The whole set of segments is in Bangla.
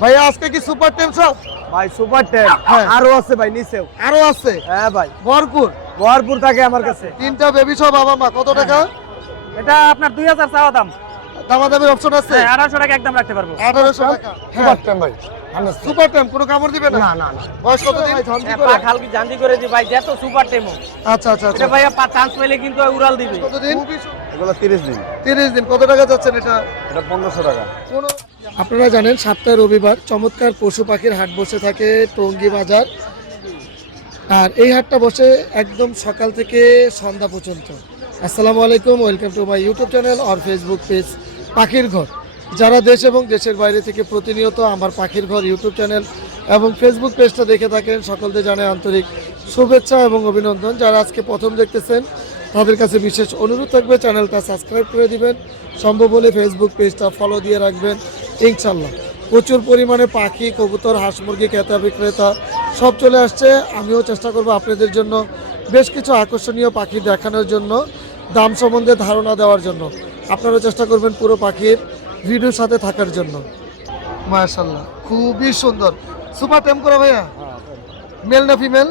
ভাইয়া আজকে কি সুপার টেম সব? ভাই সুপার টেন হ্যাঁ। আরো আছে ভাই নিচেও। আরো আছে? হ্যাঁ ভাই ভরপুর। ভরপুর থাকে আমার কাছে। তিনটা বেবি সহ বাবা মা, কত টাকা? এটা আপনার 2000 চাওয়া দাম। দামাদামির অপশন আছে? হ্যাঁ 1800 টাকা একদম রাখতে পারবো। 1800 টাকা। সুপার টেম ভাই। সুপার টেম কোনো কামড় দিবে না? না না না। বয়স কত দিন? পা খালকি জানজি করে দি ভাই, যত সুপার টেমো আচ্ছা আচ্ছা আচ্ছা। এটা ভাই চান্স পেলে কিন্তু উড়াল দিবে। কতদিন? এগুলো 30 দিন। 30 দিন। কত টাকা যাচ্ছেন এটা? এটা 1500 টাকা। আপনারা জানেন সপ্তাহে রবিবার চমৎকার পশু পাখির হাট বসে থাকে টঙ্গী বাজার। আর এই হাটটা বসে একদম সকাল থেকে সন্ধ্যা পর্যন্ত। আসসালামু আলাইকুম, welcome to my YouTube channel আর ফেসবুক পেজ পাখির ঘর। যারা দেশ এবং দেশের বাইরে থেকে প্রতিনিয়ত আমার পাখির ঘর ইউটিউব চ্যানেল এবং ফেসবুক পেজটা দেখে থাকেন, সকলকে জানাই আন্তরিক শুভেচ্ছা এবং অভিনন্দন। যারা আজকে প্রথম দেখতেছেন তাদের কাছে বিশেষ অনুরোধ থাকবে চ্যানেলটা সাবস্ক্রাইব করে দিবেন, সম্ভব হলে ফেসবুক পেজটা ফলো দিয়ে রাখবেন ইনশাল্লাহ। প্রচুর পরিমাণে পাখি, কবুতর, হাঁস মুরগি ক্রেতা বিক্রেতা সব চলে আসছে। আমিও চেষ্টা করব আপনাদের জন্য বেশ কিছু আকর্ষণীয় পাখি দেখানোর জন্য, দাম সম্বন্ধে ধারণা দেওয়ার জন্য। আপনারা চেষ্টা করবেন পুরো পাখির ভিডিওর সাথে থাকার জন্য। মাশাআল্লাহ খুবই সুন্দর। সুপার টেম করা ভাইয়া? মেল না ফিমেল?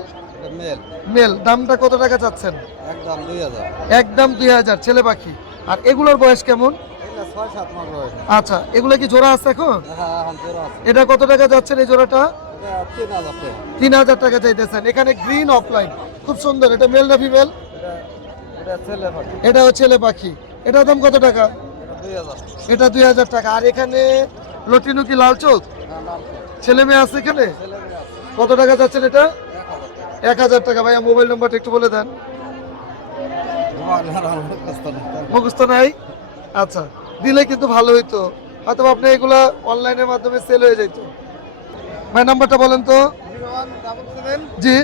মেল। মেল। দামটা কত টাকা চাচ্ছেন? একদম 2000। একদম 2000। ছেলে পাখি। আর এগুলোর বয়স কেমন? এটা 6-7 মাস বয়স। আচ্ছা, এগুলো কি জোড়া আছে এখন? হ্যাঁ হ্যাঁ জোড়া আছে। এটা কত টাকা যাচ্ছেন এই জোড়াটা? এটা 3000 টাকা। 3000 টাকা চাইতেছেন। এখানে গ্রিন অফলাইন খুব সুন্দর। এটা মেল না ফিমেল? এটা ছেলে পাখি। এটাও ছেলে পাখি। এটার দাম কত টাকা? এটা 2000। এটা 2000 টাকা। আর এখানে লটিনু কি লাল চোখ? হ্যাঁ নাম ছেলে মেয়ে আছে এখানে? ছেলে মেয়ে আছে। কত টাকা যাচ্ছেন এটা? 1000 টাকা। 1000 টাকা। ভাইয়া মোবাইল নাম্বারটা একটু বলে দেন। মুখস্থ নাই? আচ্ছা, দিলে কিন্তু ভালো হইতো, হয়তো আপনি এগুলা অনলাইনের মাধ্যমে সেল হয়ে যেত। ভাই নাম্বারটা বলেন তো। 01777 জি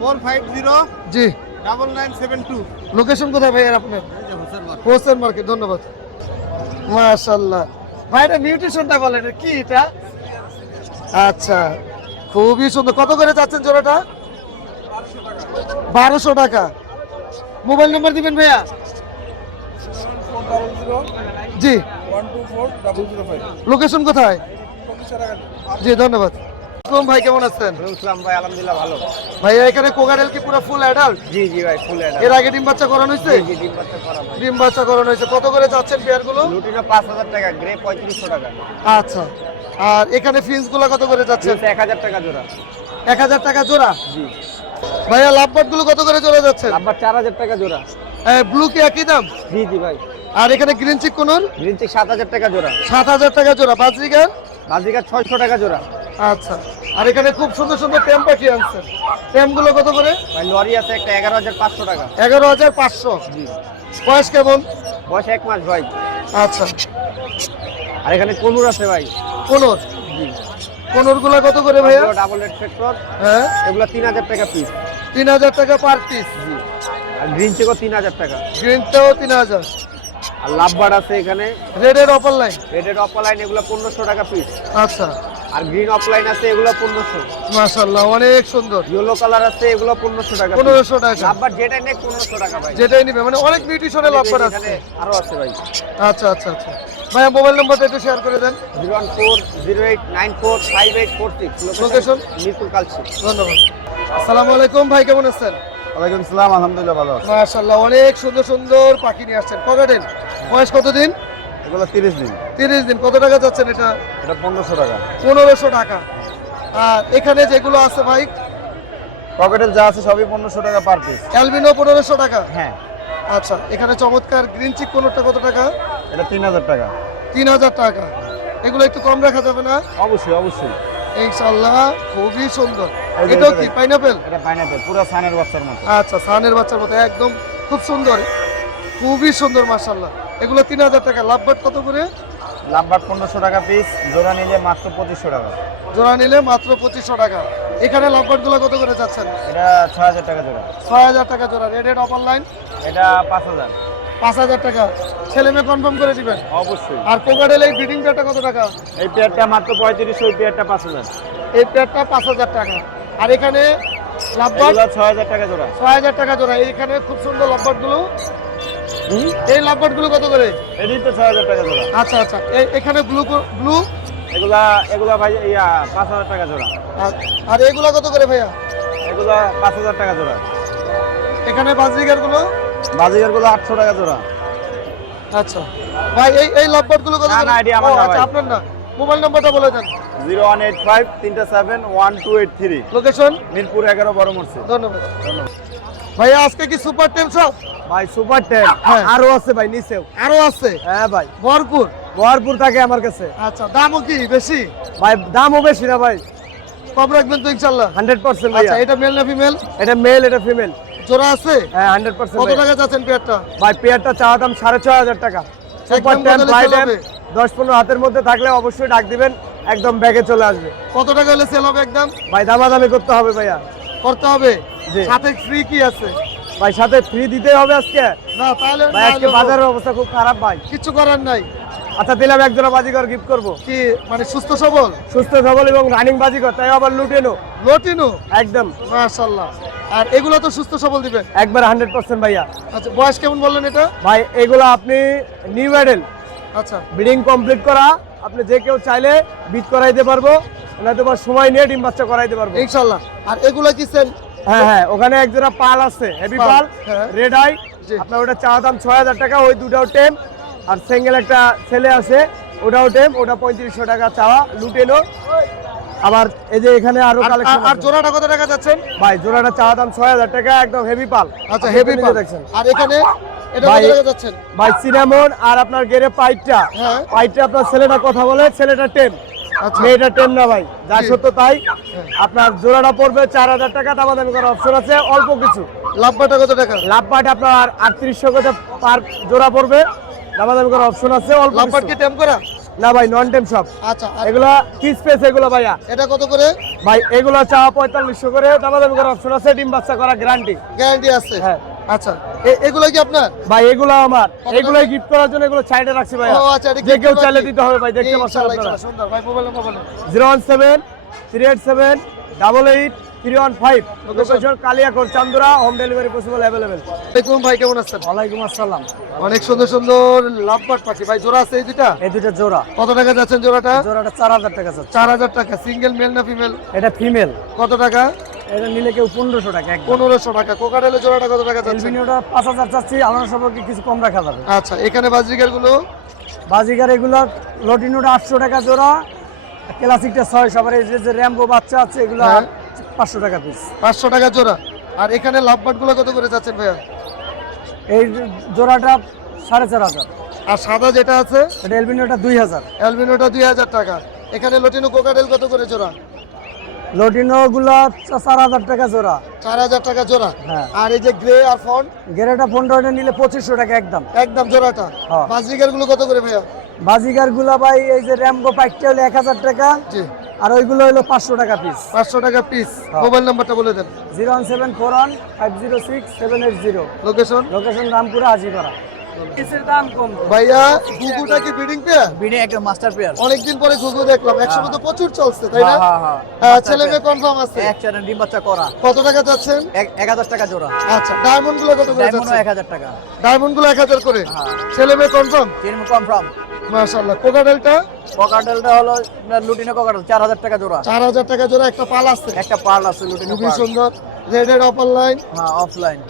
450 জি। 9972। লোকেশন কোথায় ভাই আর আপনার? এই যে হোসেন মার্কেট। হোসেন মার্কেট। ধন্যবাদ। মাশাআল্লাহ। ভাই এটা মিউটেশনটা বলেন, এটা কি এটা? আচ্ছা, খুবই সুন্দর। কত করে যাচ্ছেন জোড়াটা? 1200 টাকা। মোবাইল নাম্বার দিবেন ভাইয়া? 400 জি। 124005। লোকেশন কোথায়? জি ধন্যবাদ। আসসালাম ভাই, কেমন আছেন? ইসলাম ভাই আলহামদুলিল্লাহ ভালো। ভাইয়া এখানে কোকারেল কি পুরো ফুল অ্যাডাল্ট? জি জি ভাই ফুল এটা। এর আগে ডিম বাচ্চা করানো হয়েছে? জি ডিম বাচ্চা করা ভাই। ডিম বাচ্চা করানো হয়েছে। কত করে যাচ্ছেন পেয়ার গুলো? লুটিনো 5000 টাকা, গ্রে 3500 টাকা। আচ্ছা। আর এখানে ফিন্স গুলো কত করে যাচ্ছেন? 1000 টাকা জোড়া। 1000 টাকা জোড়া। জি। ভাইয়া লাভবার্ড গুলো কত করে জোড়া যাচ্ছেন? আবার 4000 টাকা জোড়া। ব্লু কি একই দাম? জি জি ভাই। আর এখানে গ্রিন চিক কোনর? গ্রিন চিক 7000 টাকা জোড়া। 7000 টাকা জোড়া। বাজরিগার? বাজিকার 600 টাকা জোড়া। আচ্ছা। আর এখানে খুব সুন্দর সুন্দর টেম পাখি আনছেন। টেম গুলো কত করে? ভাই লরি আছে একটা 11500 টাকা। 11500। জি। বয়স কেমন? বয়স 1 মাস ভাই। আচ্ছা। আর এখানে কনুর আছে ভাই। কোনর? জি। কোনর গুলো কত করে ভাইয়া? ডাবল রেড ফ্যাক্টর হ্যাঁ, এগুলা 3000 টাকা পিস। 3000 টাকা পার পিস। জি। আর গ্রিন চিকও 3000 টাকা। গ্রিনটাও 3000। আর লাভবার্ড আছে এখানে রেডের অপার লাইন? রেডেড অফলাইন এগুলো 1500 টাকা পিস। আচ্ছা। আর গ্রিন অফলাইন আছে এগুলো 1500। মাশাআল্লাহ অনেক সুন্দর। ইয়েলো কালার আছে এগুলো 1500 টাকা। 1500 টাকা। লাভবার্ড যেটা নেই 1500 টাকা ভাই। যেটাই নিবে মানে অনেক মিউটেশনের লাভবার আছে। এখানে আরো আছে ভাই। আচ্ছা আচ্ছা আচ্ছা। ভাইয়া মোবাইল নাম্বারটা একটু শেয়ার করে দেন। 01408945846। লোকেশন? মিরপুর কালচি। ধন্যবাদ। আসসালামু আলাইকুম ভাই, কেমন আছেন? ওয়ালাইকুম আসসালাম, আলহামদুলিল্লাহ ভালো আছি। মাশাআল্লাহ অনেক সুন্দর সুন্দর পাখি নিয়ে আসছেন। কগাটেন? বয়স কতদিন? এগুলো 30 দিন। 30 দিন। কত টাকা যাচ্ছেন এটা? এটা 1500 টাকা। 1500 টাকা। আর এখানে যেগুলো আছে ভাই? পকেটের যা আছে সবই 1500 টাকা পার পিস। অ্যালবিনো 1500 টাকা। হ্যাঁ। আচ্ছা। এখানে চমৎকার গ্রিন চিক কোনটা কত টাকা? এটা 3000 টাকা। 3000 টাকা। এগুলো একটু কম রাখা যাবে না? অবশ্যই অবশ্যই। ইনশাআল্লাহ। খুবই সুন্দর। এই যে এটাও এটা কি দেখ। পাইনাপেল? এটা পাইনাপেল পুরো সানের বাচ্চার মতো। আচ্ছা, সানের বাচ্চার মতো একদম খুব সুন্দর, খুবই সুন্দর মাশাআল্লাহ। এগুলো 3000 টাকা। লাভবার্ড কত করে? লাভবার্ড 1500 টাকা পিস, জোড়া নিলে মাত্র 2500 টাকা। জোড়া নিলে মাত্র 2500 টাকা। এখানে লাভবার্ড গুলো কত করে যাচ্ছেন? এটা 6000 টাকা জোড়া। 6000 টাকা জোড়া। রেডেড অপার লাইন? এটা 5000। 5000 টাকা। ছেলে মেয়ে কনফার্ম করে দিবেন? অবশ্যই। আর কোকাডেল এই ব্রিডিং পেয়ারটা কত টাকা? এই পেয়ারটা মাত্র 3500, এই পেয়ারটা 5000। এই পেয়ারটা 5000 টাকা। আর এখানে লাভবার্ড এগুলো 6000 টাকা জোড়া। 6000 টাকা জোড়া। এইখানে খুব সুন্দর লাভবার্ড গুলো। এই লাভবার্ড গুলো কত করে? এটাই তো 6000 টাকা জোড়া। আচ্ছা আচ্ছা। এখানে ব্লু ব্লু এগুলা এগুলা ভাই ইয়া 5000 টাকা জোড়া। আর এগুলা কত করে ভাইয়া? এগুলা 5000 টাকা জোড়া। এখানে বাজরিগার গুলো? বাজিগার গুলো 800 টাকা জোড়া। আচ্ছা ভাই এই লাভবার্ড গুলো কত না, করে? না, এটি আমার ও, না আচ্ছা, ভাই। আপনার না। মোবাইল নাম্বারটা বলে দেন। 0185 377 1283 লোকেশন? মিরপুর 11 বড় মসজিদ। ধন্যবাদ। ভাইয়া আজকে কি সুপার টেম সব? ভাই সুপার 10 হ্যাঁ। আরো আছে ভাই নিচেও। আরো আছে? হ্যাঁ ভাই, ভরপুর। ভরপুর থাকে আমার কাছে। আচ্ছা দামও কি বেশি? ভাই দামও বেশি না ভাই, কম রাখবেন তো ইনশাল্লাহ? 100% আচ্ছা ভাইয়া। এটা মেল না ফিমেল? এটা মেল, এটা ফিমেল। জোড়া আছে? হ্যাঁ 100% কত ভাইয়া। টাকা যাচ্ছেন পেয়ারটা? ভাই পেয়ারটা চাওয়া দাম 6500 টাকা। সুপার একদম 10 কত ফ্লাই হলে টাইম হবে? 10-15 হাতের মধ্যে থাকলে অবশ্যই ডাক দিবেন, একদম ব্যাগে চলে আসবে। কত টাকা হলে সেল হবে একদম? ভাই দামাদামি করতে হবে ভাইয়া। করতে হবে? জি। সাথে ফ্রি কি আছে? ভাই সাথে ফ্রি দিতে হবে আজকে। না তাহলে ভাই আজকে বাজারের অবস্থা খুব খারাপ ভাই। কিছু করার নাই। আচ্ছা দিলাম একজোড়া বাজিকর গিফট করব। কি মানে সুস্থ সবল? সুস্থ সবল এবং রানিং বাজিকর, তাই আবার লুটেনো লটিনো? একদম মাশাআল্লাহ। আর এগুলো তো সুস্থ সবল দিবেন? একবার 100% ভাইয়া। আচ্ছা বয়স কেমন বললেন এটা? ভাই এগুলো আপনি নিউ মডেল আচ্ছা ব্রিডিং কমপ্লিট করা, আপনি যে কেউ চাইলে বিট করাইতে পারবো, নয়তো বা সময় নিয়ে ডিম বাচ্চা করাইতে পারবো। ইনশাআল্লাহ। আর এগুলো কি সেল? হ্যাঁ হ্যাঁ, ওখানে এক জোড়া পাল আছে, হেভি পাল, পাল, হ্যাঁ। Red eye. জি। আপনার ওটা চাওয়া দাম 6000 টাকা, ওই দুটাও টেম। আর সিঙ্গেল একটা ছেলে আছে, ওটাও টেম, ওটা 3500 টাকা চাওয়া, লুটেনো। আবার এই যে এখানে আরো কালেকশন আর জোড়াটা কত টাকা যাচ্ছেন? ভাই জোড়াটা চাওয়া দাম 6000 টাকা, একদম হেভি পাল। আচ্ছা আপনি হেভি নিজে পাল। দেখছেন আর এখানে এটা ভাই- কত টাকা যাচ্ছেন? ভাই সিনামন আর আপনার গেরে পাইটটা, হ্যাঁ। পাইটটা আপনার ছেলেটা কথা বলে, ছেলেটা টেম, আচ্ছা। মেয়েটা টেম না ভাই, যা জি। সত্য তাই। হ্যাঁ। আপনার জোড়াটা পড়বে 4000 টাকা, দামাদামি করার অপশন আছে অল্প কিছু। লাভবাটা কত টাকা? লাভ পাট আপনার 3800 করে পার জোড়া পড়বে, দামাদামি করার অপশন আছে অল্প লাভবাট কি কিছু। টেম করা? না ভাই নন টেম সব। আচ্ছা আর এগুলা কি স্পেস এগুলো ভাইয়া? এটা কত করে? ভাই এগুলো চাওয়া 4500 করে, দামাদামি করার অপশন আছে, ডিম বাচ্চা করা গ্যারান্টি। গ্যারান্টি আছে? হ্যাঁ আচ্ছা এগুলো কি আপনার? ভাই এগুলো আমার, কত এগুলোই গিফট করার জন্য এগুলো সাইডে রাখছি ভাই। ও আচ্ছা এটা যে gift কেউ করবা চাইলে কি? দিতে হবে ভাই, দেখতে পাচ্ছেন ইনশাআল্লাহ, আপনারা। ইনশাআল্লাহ, সুন্দর। ভাই মোবাইল নাম্বার বলেন। 017 387 88 315। লোকেশন কালিয়াকোট চান্দুরা, হোম ডেলিভারি পসিবল अवेलेबल। দেখুন ভাই কেমন আছেন? ওয়ালাইকুম আসসালাম। অনেক সুন্দর সুন্দর লাভবাট পাখি। ভাই জোড়া আছে এই দুইটা? এই দুটো জোড়া, কত টাকা যাচ্ছেন জোড়াটা? জোড়াটা 4000 টাকা যাচ্ছে। 4000 টাকা। সিঙ্গেল মেল না ফিমেল? এটা ফিমেল, কত টাকা? এটা নিলে কেউ 1500 টাকা একদম। 1500 টাকা। কোকাটেলের জোড়াটা কত টাকা যাচ্ছে? এলবিনোটা 5000 চাচ্ছি, আমার সম্পর্কে কিছু কম রাখা যাবে। আচ্ছা এখানে বাজরিকার গুলো? বাজিগার এগুলো লটিনোটা 800 টাকা জোড়া, ক্লাসিকটা 600। আবার এই যে র্যাম্বো বাচ্চা আছে এগুলো হ্যাঁ। 500 টাকা পিস। 500 টাকা জোড়া। আর এখানে লাভবাট গুলো কত করে যাচ্ছেন ভাইয়া? এই জোড়াটা 4500। আর সাদা যেটা আছে এটা এলবিনোটা 2000। অ্যালবিনোটা 2000 টাকা। এখানে লটিনো কোকাটেল কত করে জোড়া? লটিনো গুলা 4000 টাকা জোড়া। 4000 টাকা জোড়া। হ্যাঁ। আর এই যে গ্রে আর ফন্ট গেরেটা 15টা নিলে 2500 টাকা একদম। একদম জোড়াটা। হ্যাঁ। বাজরিকার গুলো কত করে ভাইয়া? বাজিগার গুলা ভাই এই যে র্যাম্বো পাইকটা হলো 1000 টাকা, জি আর ওইগুলো হলো 500 টাকা পিস। 500 টাকা পিস। মোবাইল নাম্বারটা বলে দেন। 01741 506 780। লোকেশন? লোকেশন রামপুরা হাজিপাড়া। এর দাম কম। ভাইয়া ঘুঘুটা কি ব্রিডিং পেয়ার? বিডি একদম মাস্টার পেয়ার। অনেকদিন পরে ঘুঘু দেখলাম। একসময় তো প্রচুর চলছে তাই না? হ্যাঁ। ছেলে মেয়ে কনফার্ম আছে? এক চ্যানেল ডিম বাচ্চা করা। কত টাকা যাচ্ছেন? 1000 টাকা জোড়া। আচ্ছা ডায়মন্ড গুলো কত করে ডায়মন্ড যাচ্ছে? 1000 টাকা। ডায়মন্ড গুলো 1000 করে। হ্যাঁ। ছেলে মেয়ে কনফার্ম? চিন কনফার্ম। মাশাআল্লাহ। কোকাটেলটা? ককাটেলটা হলো আপনার লুটিনো ককাটেল 4000 টাকা জোড়া। 4000 টাকা জোড়া। একটা পাল আছে একটা পার্ল আছে লুটিনো খুবই পার্ল। সুন্দর। রেড এর অপার লাইন। হ্যাঁ অফলাইন।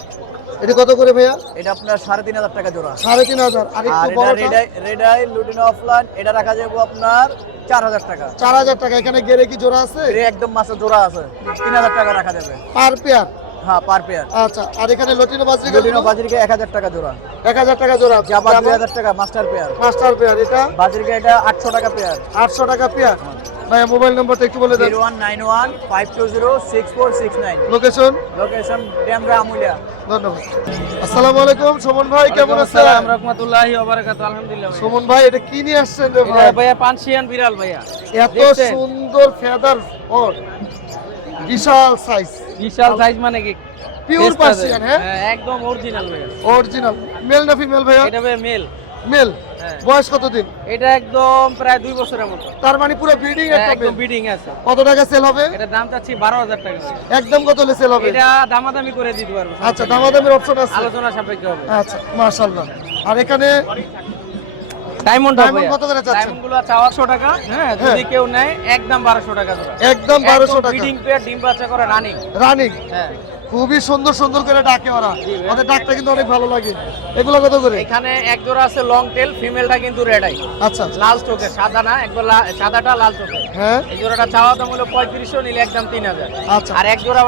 এটা কত করে ভাইয়া? এটা আপনার 3500 টাকা জোড়া। 3500। আর আর একটু এটা বড়টা? রেড আই লুটিনো অফলাইন, এটা রাখা যাবে আপনার 4000 টাকা। 4000 টাকা। এখানে গেরে কি জোড়া আছে? এর একদম মাছের জোড়া আছে, 3000 টাকা রাখা যাবে পার পেয়ার? হ্যাঁ পার পেয়ার। আচ্ছা আর এখানে লটিনো বাজরিকা লুটিনো বাজরিকা 1000 টাকা জোড়া। 1000 টাকা জোড়া। জাবা 2000 টাকা মাস্টার পেয়ার। মাস্টার পেয়ার এটা বাজরিকা এটা 800 টাকা পেয়ার। 800 টাকা পেয়ার। ভাইয়া মোবাইল নাম্বারটা একটু বলে দেন। 0191 520 6469। লোকেশন? লোকেশন ডেমরা আমুলিয়া। ধন্যবাদ। আসসালামু আলাইকুম সুমন ভাই, কেমন আছেন? আসসালামু রাহমাতুল্লাহি ওয়া বারাকাতুহু। আলহামদুলিল্লাহ ভাইয়া। সুমন ভাই এটা কি নিয়ে আসছেন রে এটা ভাই? ভাইয়া পানশিয়ান বিড়াল ভাইয়া। এত দেখছেন? সুন্দর ফেদার ওর বিশাল সাইজ। বিশাল সাইজ মানে কি? Pure Test Persian. আছে। হ্যাঁ হ্যাঁ একদম অরিজিনাল ভাইয়া। অরিজিনাল। মেল না ফিমেল ভাইয়া? এটা ভাইয়া মেল। মেল। হ্যাঁ। বয়স কতদিন? এটা একদম প্রায় 2 বছরের মতো। তার মানে পুরো ব্রিডিং হ্যাঁ, একটা একদম মেল। ব্রিডিং আছে। কত টাকা সেল হবে? এটা দাম চাচ্ছি 12000 টাকা ভাইয়া। একদম কত হলে সেল হবে? এটা দামাদামি করে দিতে পারবো। আচ্ছা দামাদামির অপশন আছে? আলোচনা সাপেক্ষে হবে। আচ্ছা মাশাআল্লাহ। আর এখানে ডায়মন্ড ডায়মন্ড কত করে চাচ্ছেন? ডায়মন্ড গুলো চাওয়া 100 টাকা, হ্যাঁ যদি কেউ নেয় একদম 1200 টাকা জোড়া। একদম 1200 টাকা। ব্রিডিং পেয়ার, ডিম বাচ্চা করে রানিং। রানিং হ্যাঁ, খুবই সুন্দর সুন্দর করে ডাকে ওরা, জি ভাই। ওদের ডাকটা কিন্তু অনেক ভালো লাগে। এগুলো কত করে? এখানে এক জোড়া আছে লং টেল, ফিমেলটা কিন্তু রেড আই, আচ্ছা লাল চোখে, সাদা না, একবার সাদাটা লাল চোখে। হ্যাঁ এই জোড়াটা চাওয়া দাম হলো 3500, নিলে একদম 3000। আচ্ছা আর এক জোড়া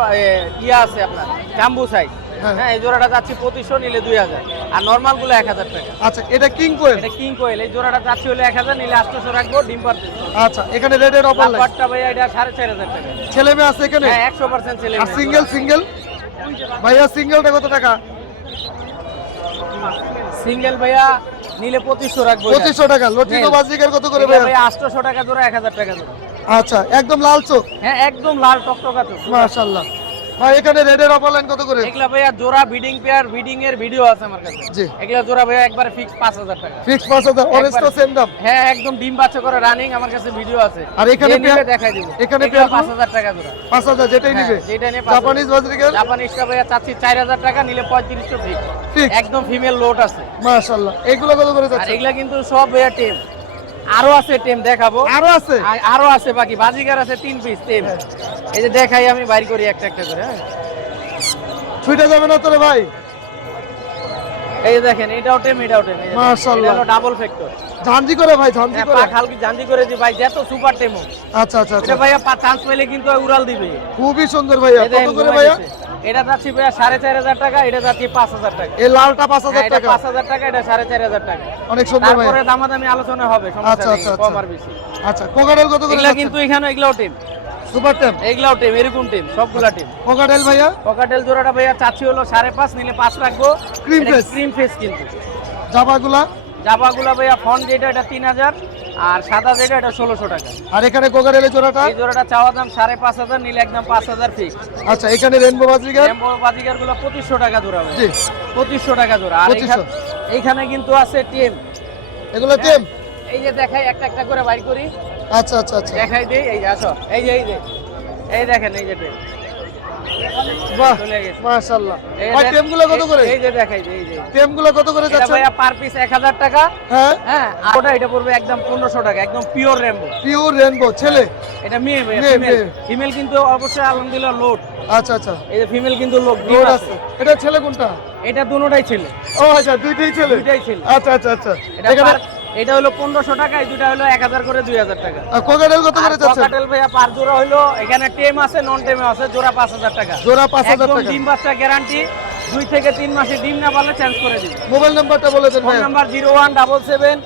ইয়া আছে আপনার জাম্বু সাইজ, হ্যাঁ। হ্যাঁ এই জোড়াটা যাচ্ছে 2500, নিলে 2000। আর নরমাল গুলো 1000 টাকা। আচ্ছা এটা কিং কোয়েল। এটা কিং কোয়েল, এই জোড়াটা যাচ্ছে হলো 1000, নিলে 800 রাখবো, ডিম পারতে। আচ্ছা এখানে রেডের অফার লাগে। লাম্বারটা ভাইয়া এটা 4500 টাকা। ছেলে মেয়ে আছে এখানে? হ্যাঁ 100% ছেলে আর মেয়ে। সিঙ্গেল সিঙ্গেল ভাইয়া সিঙ্গেলটা কত টাকা? সিঙ্গেল ভাইয়া নিলে 2500 রাখবো। 2500 টাকা। লটিনো বাজিকার কত করে ভাইয়া? ভাইয়া 800 টাকা জোড়া, 1000 টাকা জোড়া। আচ্ছা একদম লাল চোখ, হ্যাঁ একদম লাল টকটকা চোখ। মাশাআল্লাহ। ভাই এখানে রেডের অফার লাইন কত করে? এগুলা ভাইয়া জোড়া ব্রিডিং পেয়ার, ব্রিডিং এর ভিডিও আছে আমার কাছে। জি। এগুলা জোড়া ভাইয়া একবার ফিক্স 5000 টাকা। ফিক্স 5000। অরেঞ্জ তো সেম দাম। হ্যাঁ একদম ডিম বাচ্চা করে রানিং, আমার কাছে ভিডিও আছে। আর এখানে যে নিবে পেয়ার- দেখাই দিব। এখানে এগুলা পেয়ারগুলো? 5000 টাকা জোড়া। 5000 যেটাই হ্যাঁ, নিবে। যেটা নিয়ে 5000। জাপানিজ বাজিকার? জাপানিজটা ভাইয়া চাচ্ছি 4000 টাকা, নিলে 3500 ফিক্স। Fix? একদম ফিমেল লোড আছে। মাশাআল্লাহ। এগুলো কত করে আর যাচ্ছে? এগুলা কিন্তু সব ভাইয়া টেম, আরো আছে টেম দেখাবো। আরো আছে? আরো আছে বাকি, বাজিকার আছে 3 পিস টেম। এই যে দেখাই আমি বাইর করি একটা একটা করে। হ্যাঁ ছুটে যাবে না তোরে ভাই? এই যে দেখেন, এটাও টেম, এটাও টেম। মাশাআল্লাহ। এটা হলো ডাবল ফ্যাক্টর। ঝাঞ্জি করে ভাই, ঝাঞ্জি হ্যাঁ করে। পা খালকি জানজি করে দি ভাই, যত সুপার টেমো। আচ্ছা আচ্ছা আচ্ছা। এটা ভাইয়া চান্স পেলে কিন্তু উড়াল দিবে। খুবই সুন্দর ভাইয়া। এই দেখেন, কত করে ঘুমাই ভাইয়া? গেছে। এটা যাচ্ছে ভাইয়া 4500 টাকা, এটা যাচ্ছে 5000 টাকা। এই লালটা হ্যাঁ, 5000 এটা টাকা। 5000 টাকা, এটা 4500 টাকা। অনেক সুন্দর ভাইয়া। তারপরে দামাদামি আলোচনা হবে, আচ্ছা, সমস্যা আচ্ছা, নেই, আচ্ছা। কম আর বেশি। আচ্ছা কোকাটেল কত করে এগুলা যাচ্ছে? কিন্তু এখানে এগুলাও টিম, সুপার টেম। এগুলাও টিম, এরকম টিম, সবগুলা টিম। কোকাটেল ভাইয়া? পকাটেল জোড়াটা ভাইয়া চাচ্ছি হলো 5.5, নিলে 5 রাখবো। Cream face? ক্রিম ফেস কিন্তু। জাবাগুলা? জাবাগুলা ভাইয়া ফন যেটা, এটা 3000, আর সাদা যেটা, এটা 1600 টাকা। আর এখানে কোকাটেলের জোড়াটা? এই জোড়াটা চাওয়া দাম 5500, নিলে একদম 5000 ফিক্স। আচ্ছা এখানে রেনবো বাজিকার? রেমবো বাজিকার গুলো 2500 টাকা জোড়া ভাই। জি 2500 টাকা জোড়া। আর 2500 এইখানে কিন্তু আছে টিম। এগুলো টেম? এই যে দেখাই একটা একটা করে বাইর করি, আচ্ছা আচ্ছা আচ্ছা। দেখাই দেই। এই যে আসো, এই যে এই দেখেন, এই যে টিম বাহ চলে গেছে। মাশাআল্লাহ। এই ভাই যে- টেমগুলো কত করে? এই যে দেখাই দেই, এই যে টেমগুলো কত করে এটা যাচ্ছে? ভাইয়া পার পিস 1000 টাকা। হ্যাঁ হ্যাঁ, আর ওটা এটা পড়বে একদম 1500 টাকা, একদম পিওর রেমবো। পিওর রেনবো ছেলে? এটা মেয়ে, মেয়ে, ফিমেল। মেয়ে। ফিমেল কিন্তু অবশ্যই আলহামদুলিল্লাহ লোড। আচ্ছা আচ্ছা। এই যে ফিমেল কিন্তু লোড লোড আছে। এটা ছেলে কোনটা? এটা দুটোটাই ছেলে, ও আচ্ছা দুইটাই ছেলে। দুইটাই ছেলে। আচ্ছা আচ্ছা আচ্ছা। এটা এখানে এটা হলো 1500 টাকা, এই দুটা হলো 1000 করে 2000 টাকা। কোকাটেল কত করে যাচ্ছে? পকাটেল ভাইয়া পার জোড়া হলো, এখানে টেম আছে, নন টেমে আছে, জোড়া 5000 টাকা। জোড়া 5000 একদম টাকা। ডিম বাচ্চা গ্যারান্টি, 2 থেকে 3 মাসে ডিম না পারলে চেঞ্জ করে দিবে। মোবাইল নাম্বারটা বলে দেন ফোন ভাই। নাম্বার 0177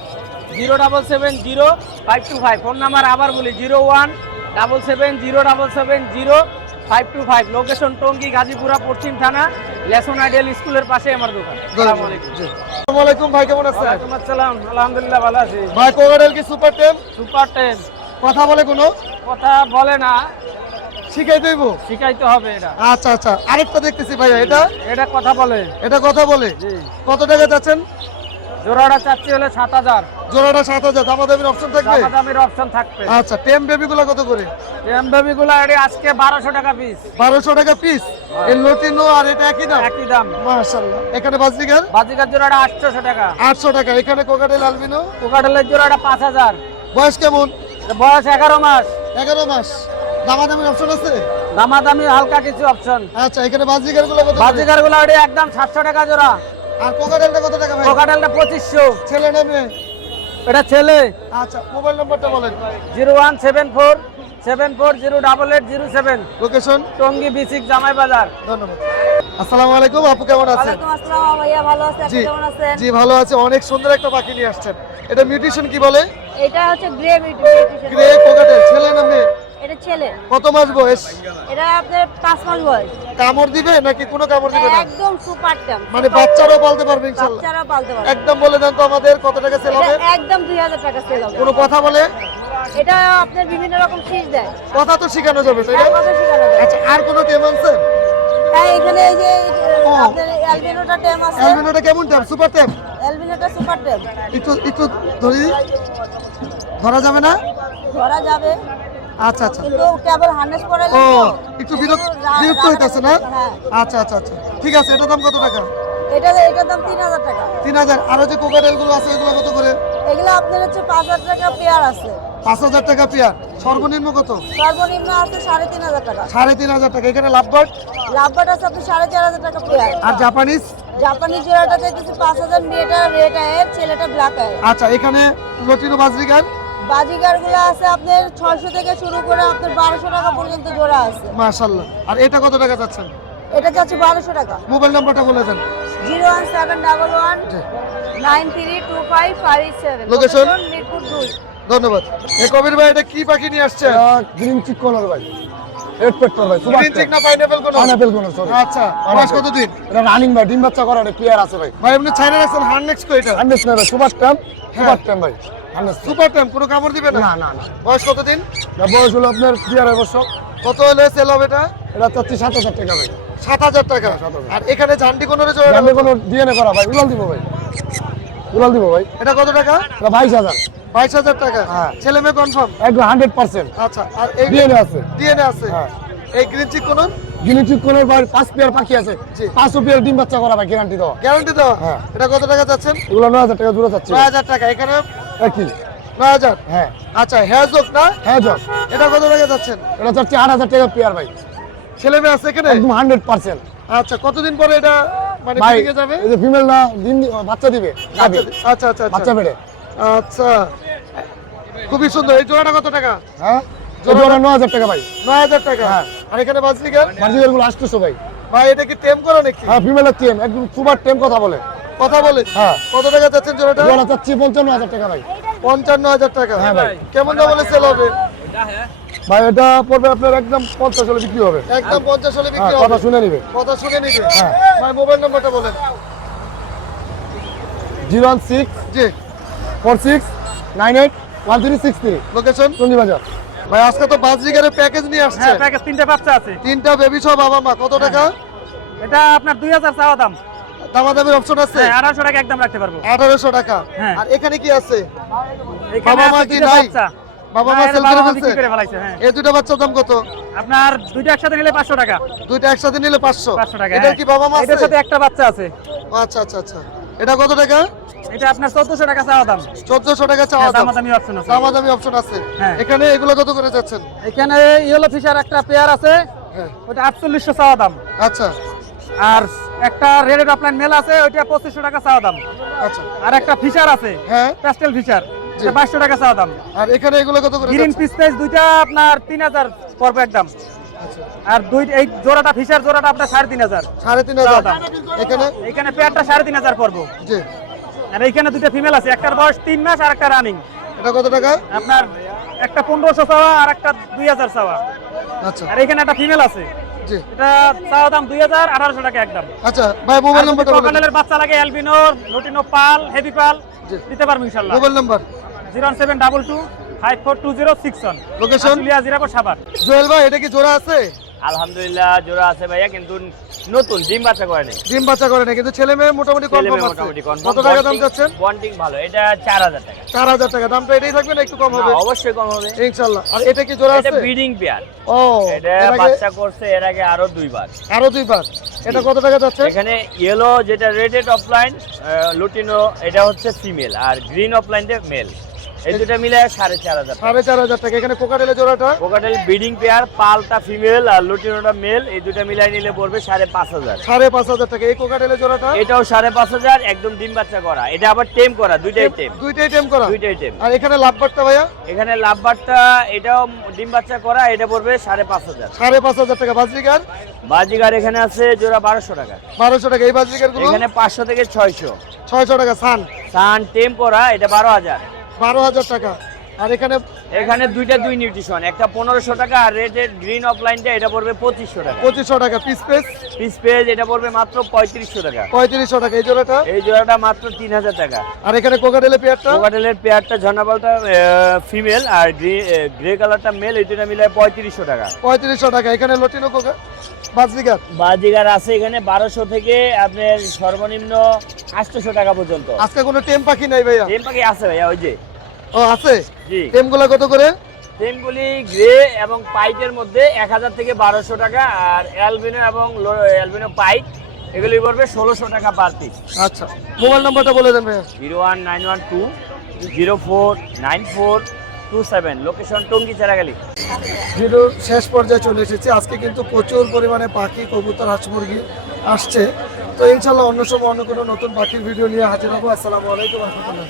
077 0525। ফোন নাম্বার আবার বলি 0177 077 0525। লোকেশন টঙ্গী, গাজীপুরা পশ্চিম থানা, লেসন আইডিয়াল স্কুলের পাশে আমার দোকান। আসসালামু আলাইকুম। জি। আসসালামু আলাইকুম ভাই, কেমন আছেন? ওয়ালাইকুম আসসালাম, আলহামদুলিল্লাহ ভালো আছি। ভাই কোকাটেল কি সুপার টেম? সুপার 10 কথা বলে কোনো? কথা বলে না, শিখাই দেবো? শিখাইতে হবে। এটা আচ্ছা আচ্ছা। আরেকটা দেখতেছি ভাইয়া, এটা এটা কথা বলে। এটা কথা বলে? জি, কত টাকা যাচ্ছেন? জোড়াটা চাচ্ছি হলে 7000, জোড়াটা 7000। দামাদামির অপশন থাকবে? দামাদামির অপশন থাকবে। আচ্ছা টেম বেবিগুলো কত করে? এমবেবি গুলা এটি আজকে 1200 টাকা পিস, 1200 টাকা পিস। এই লটিনো আর এটা একই দাম? একই দাম। মাশাআল্লাহ। এখানে বাজরিকার বাজিকার জোড়াটা 800 টাকা। 800 টাকা। এখানে কোকাটেল আলবিনো কোকাটেলের জোড়াটা 5000। বয়স কেমন? বয়স 11 মাস। 11 মাস। দামাদামির অপশন আছে? দামাদামি হালকা কিছু অপশন। আচ্ছা এখানে বাজরিকার গুলো কত করে? বাজিকার গুলা এটি একদম 700 টাকা জোড়া। আর কোকাটেলটা কত টাকা ভাই? কোকাটেলটা 2500। ছেলে না মেয়ে? এটা ছেলে। আচ্ছা মোবাইল নাম্বারটা বলেন। 0174 74088807। লোকেশন? টঙ্গী বিসিক জামাই বাজার। ধন্যবাদ। আসসালামু আলাইকুম আপু, কেমন আছেন? ওয়ালাইকুম আসসালাম ভাইয়া, ভালো আছি। আপনি জি কেমন আছেন? জি ভালো আছে। অনেক সুন্দর একটা পাখি নিয়ে আসছেন। এটা মিউটেশন কি বলে? এটা হচ্ছে গ্রে মিউটেশন। Grey cockatiel. ছেলে না মেয়ে? এটা ছেলে। কত মাস বয়স? এটা আপনার 5 মাস বয়স। কামড় দিবে নাকি কোনো কামড় দিবে না? একদম সুপার টাম। মানে বাচ্চারাও পালতে পারবে ইনশাআল্লাহ? বাচ্চারা পালতে পারবে। একদম বলে দেন তো আমাদের কত টাকা সেল হবে? এটা একদম 2000 টাকা সেল হবে। কোনো কথা বলে? এটা আপনার বিভিন্ন রকম শীষ দেয়। কথা তো শেখানো যাবে তাই না? তার কথা শেখানো যায়। আচ্ছা আর কোনো টেম আছে? হ্যাঁ, এখানে এই যে ও। আপনার অ্যালবিনোটা টাইম আছে। অ্যালবিনোটা কেমন টেম? সুপার টেম? অ্যালবিনোটা সুপার টাইম। একটু একটু ধরি, ধরা যাবে না? ধরা যাবে, আচ্ছা আচ্ছা। কিন্তু কেবল হার্নেস পরালে ও তো একটু বিরক্ত হইতাছে না? হ্যাঁ। আচ্ছা আচ্ছা আচ্ছা ঠিক আছে। এটার দাম কত টাকা? এটার দাম 3000 টাকা। 3000। আরো যে কোকাটেল গুলো আছে এগুলো কত করে? এগুলো আপনার হচ্ছে 5,000 টাকা পেয়ার আছে। 5,000 টাকা পেয়ার। সর্বনিম্ন কত? সর্বনিম্ন আছে 3,500 টাকা। 3,500 টাকা। এখানে লাভবার্ড লাভবার্ড আছে আপনার 4,500 টাকা পেয়ার। আর জাপানিজ? জাপানি জোড়াটা দেখতেছি 5,000, মেয়েটা রেড আয়ের, ছেলেটা ব্ল্যাক আয়ের। আচ্ছা, এখানে লটিনো বাজরিগার? বাজিগার গুলো আছে আপনার 600 থেকে শুরু করে আপনার 1200 টাকা পর্যন্ত জোড়া আছে। মাশাআল্লাহ। আর এটা কত টাকা যাচ্ছেন? এটা যাচ্ছে 1200 টাকা। মোবাইল নাম্বারটা বলে দেন। 01711 জি। 932557। Location? মিরপুর 2। ধন্যবাদ। কবির ভাই, এটা কি পাখি নিয়ে আসছেন? গ্রিন চিক কলার ভাই, রেড পেট্রোল ভাই, সুপার গ্রিন চিক না পাইনাপেল কোন? পাইনাপেল কোন, সরি। আচ্ছা, বয়স কতদিন? এটা রানিং ভাই, ডিম বাচ্চা করা, প্লেয়ার আছে ভাই। ভাই আপনি ছাইরা রাখছেন হারনেক্স কো এটা? হান্ড্রেড ভাই, সুপার টাইম, সুপার টাইম ভাই, হান্ড্রেড। সুপার টাইম, কোনো কামড় দিবে না? না না না, বয়স কতদিন? এটা বয়স হলো আপনার 11 বছর। কত হলে সেল হবে এটা? এটা চাচ্ছি 7,000 টাকা ভাই। 7,000 টাকা। 7,000 আর এখানে ঝান্ডি কোন রে জোড়া? আমি কোনো ডিএনএ করা ভাই, উড়াল দিব ভাই, উড়াল দিব ভাই। এটা কত টাকা? এটা 22,000। 22,000 টাকা। হ্যাঁ। ছেলে মেয়ে কনফার্ম? একদম 100%। আচ্ছা, আর এই ডিএনএ আছে। ডিএনএ আছে? হ্যাঁ। এই গ্রিন চিক কোন? গিনিচিক কোনের ভাই 5 পেয়ার পাখি আছে, জি। 5 পেয়ার ডিম বাচ্চা করা ভাই, গ্যারান্টি দাও। গ্যারান্টি দাও? হ্যাঁ। এটা কত টাকা যাচ্ছেন? এগুলো 9,000 টাকা জোড়া যাচ্ছে। 9,000 টাকা। এখানে একই। 9,000। হ্যাঁ আচ্ছা, হেয়ারজক না? হ্যাঁ জস, এটা কত টাকা যাচ্ছেন? এটা চাচ্ছি 8,000 টাকা পেয়ার ভাই, ছেলে মেয়ে আছে এখানে? একদম 100%। আচ্ছা, কতদিন পরে এটা মানে ভাই ফিটিংয়ে যাবে? এই যে ফিমেল না, দিন বাচ্চা দিবে, গাভী, আচ্ছা আচ্ছা বাচ্চা আচ্ছা বেড়ে। আচ্ছা, খুবই সুন্দর। এই জোড়াটা কত টাকা? হ্যাঁ, জোড়া 9,000 টাকা ভাই। 9,000 টাকা। হ্যাঁ। আর এখানে বাজরিগার? বাজিগার গুলো 800 ভাই। ভাই এটা কি টেম করা নাকি? হ্যাঁ, ফিমেলের টিম, একদম সুপার টিম কথা বলে। কথা বলে? হ্যাঁ। কত টাকা যাচ্ছেন জোড়াটা? জোড়া চাচ্ছি 55,000 টাকা ভাই। 55,000 টাকা। হ্যাঁ ভাই। কেমন দাম বলে সেল হবে? ভাই এটা পড়বে আপনার একদম 50 হলে বিক্রি হবে। একদম 50 হলে হ্যাঁ, বিক্রি কথা হবে। শুনে নিবে। কথা শুনে নিবে। হ্যাঁ। ভাই মোবাইল নাম্বারটা বলেন। 016 জি। 46 98 1363, লোকেশন? টঙ্গী বাজার। ভাই আজকে তো বাজরিগারের প্যাকেজ নিয়ে আসছে। হ্যাঁ, প্যাকেজ 3টে বাচ্চা আছে। 3টা বেবি সহ বাবা মা। কত টাকা? এটা আপনার 2,000 চাওয়া দাম। দামাদামির অপশন আছে? হ্যাঁ, 1800 টাকা একদম রাখতে পারবো। 1800 টাকা। হ্যাঁ। আর এখানে কি আছে? এখানে বাবা মা আছে কি 2টা নাই? বাচ্চা। বাবা মা হ্যাঁ, সেল বাবা করে মা বিক্রি ফেলছে? করে ফেলাইছে, হ্যাঁ। এই দুটো বাচ্চার দাম কত? আপনার দুইটা একসাথে নিলে 500 টাকা। দুইটা একসাথে নিলে 500 500 টাকা। এটার কি বাবা মা আছে? এটার সাথে একটা বাচ্চা আছে। ও, আচ্ছা আচ্ছা আচ্ছা। এটা কত টাকা? এটা আপনার 1400 টাকা চাওয়া দাম। 1400 টাকা চাওয়া দাম। দামাদামি অপশন আছে। দামাদামি অপশন আছে। হ্যাঁ। এখানে এগুলো কত করে যাচ্ছেন? এখানে ইয়েলো ফিশার একটা পেয়ার আছে, হ্যাঁ। ওটা 4800 চাওয়া দাম। আচ্ছা আর একটা রেড অফলাইন মেল আছে, ওইটা 2500 টাকা চাওয়া দাম। আচ্ছা। আর একটা ফিশার আছে, হ্যাঁ। প্যাস্টেল ফিশার, জি। এটা 2200 টাকা চাওয়া দাম। আর এখানে এগুলো কত করে গ্রিন যাচ্ছে? পিস পেজ দুইটা আপনার 3000 পড়বে একদম। আর এই জোড়াটা ফিশার জোড়াটা আপনার 3500। 3,500। দাম। এখানে? এখানে পেয়ারটা 3500 পড়বো। জি। আর এইখানে দুইটা ফিমেল আছে, একটার বয়স 3 মাস আর একটা রানিং। এটা কত টাকা? আপনার একটা 1500 চাওয়া আর একটা 2000 চাওয়া। আচ্ছা। আর এখানে একটা ফিমেল আছে, জি। এটা চাওয়া দাম 2000, 1800 টাকা একদম। আচ্ছা ভাই মোবাইল নাম্বারটা বলুন। ককাটেলের বাচ্চা লাগে, অ্যালবিনো, লুটিনো পাল, হেভি পাল জি। দিতে পারবো ইনশাআল্লাহ। Mobile number? 07225420661। Location? Ashulia Jirapur Savar. Jewel ভাই এটা কি জোড়া আছে? আলহামদুলিল্লাহ জোড়া আছে ভাইয়া, কিন্তু নতুন ডিম বাচ্চা করে নেই। ডিম বাচ্চা করে না, কিন্তু ছেলে মেয়ে মোটামুটি ছেলে কনফার্ম মেয়ে আছে। মোটামুটি কত টাকা দাম যাচ্ছেন? বন্ডিং ভালো, এটা 4000 টাকা। 4,000 টাকা। দামটা এটাই থাকবে না একটু কম হবে? না, অবশ্যই কম হবে। ইনশাআল্লাহ। আর এটা কি জোড়া এটা আছে? Breeding pair. ও, এটা এর আগে বাচ্চা করছে এর আগে আরো 2 বার। আরো 2 বার। এটা কত টাকা যাচ্ছে? এখানে ইয়েলো যেটা রেডেড অফলাইন লুটিনো, এটা হচ্ছে ফিমেল, আর গ্রিন অফলাইনটা মেল। এই দুটো মিলে 4500 টাকা। 4,500 টাকা। এখানে কোকাটেলের জোড়াটা? কোকাটেল ব্রিডিং পেয়ার, পালটা ফিমেল আর লুটিনোটা মেল, এই দুটো মিলাই নিলে পড়বে 5500। 5,500 টাকা। এই কোকাটেলের জোড়াটা? এটাও 5500, একদম ডিম বাচ্চা করা। এটা আবার টেম করা, দুইটাই টেম। দুইটাই টেম করা? দুইটাই টেম। আর এখানে লাভবারটা ভাইয়া? এখানে লাভবারটা এটাও ডিম বাচ্চা করা, এটা পড়বে 5500। 5,500 টাকা। বাজরিগার? বাজিগার এখানে আছে জোড়া 1200 টাকা। 1200 টাকা। এই বাজরিগার গুলো? এখানে 500 থেকে 600। 600 টাকা। সান? সান টেম করা, এটা 12000। 12,000 টাকা। আর এখানে? এখানে দুইটা 2 নিউট্রিশন, একটা 1500 টাকা, আর রেডেড গ্রিন অফলাইনটা এটা পড়বে 2500 টাকা। 2500 টাকা। Piece pace? পিস পেজ এটা পড়বে মাত্র 3500 টাকা। 3500 টাকা। এই জোড়াটা? এই জোড়াটা মাত্র 3000 টাকা। আর এখানে কোকাটেলের পেয়ারটা? কোকাটেলের পেয়ারটা ঝর্ণাপালটা ফিমেল আর গ্রে কালারটা মেল, এই দুটো মিলে 3500 টাকা। 3500 টাকা। এখানে লটিনো কোকা বাজরিগার? বাজিগার আছে এখানে 1200 থেকে আপনার সর্বনিম্ন 800 টাকা পর্যন্ত। আজকে কোনো টেম পাখি নাই ভাইয়া? টেম পাখি আছে ভাইয়া, ওই যে। ও আছে? জি। টেম গুলা কত করে? টেমগুলি গ্রে এবং পাইটের মধ্যে 1000 থেকে 1200 টাকা, আর অ্যালবিনো এবং অ্যালবিনো পাইট এগুলি পড়বে 1600 টাকা পার পিস। আচ্ছা। মোবাইল নাম্বারটা বলে দেন ভাইয়া। 01912 049427, লোকেশন টঙ্গী চেরাগালি। ভিডিওর শেষ পর্যায়ে চলে এসেছি। আজকে কিন্তু প্রচুর পরিমাণে পাখি, কবুতর, হাঁস মুরগি আসছে। তো ইনশাল্লাহ অন্য সময় অন্য কোনো নতুন পাখির ভিডিও নিয়ে হাজির হবো। আসসালামু আলাইকুম ওয়া রাহমাতুল্লাহ।